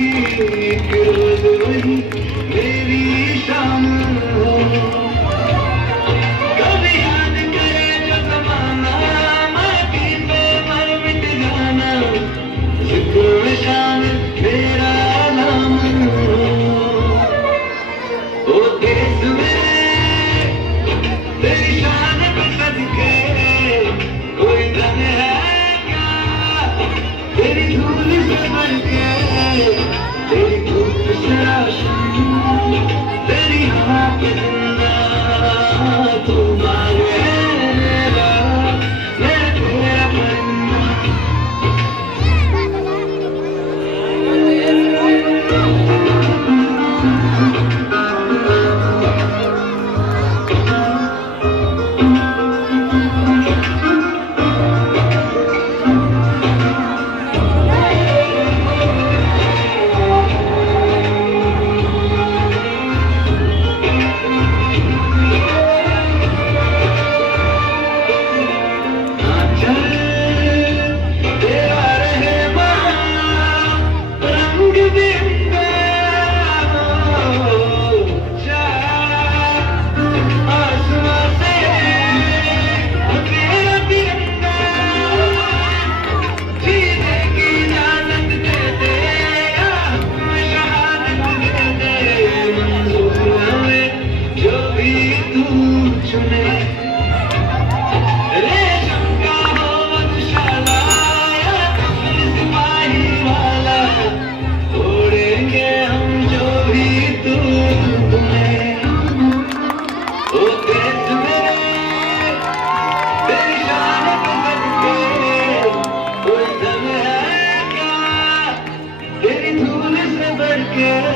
की एक रोज वही मेरी शाम हो। कभी याद करे जो जमाना माटी पे मर मिट जाना, जिक्र में शामिल मेरा नाम हो। ओ देश मेरे तेरी शान पे सदके कोई दम है क्या, तेरी धूल से बढ़ के, तेरी धूप से रोशन, तेरी हवा पे जिंदा तू मांगे मेरा, मैं तेरा परिंदा। तेरी धूल से बढ़ के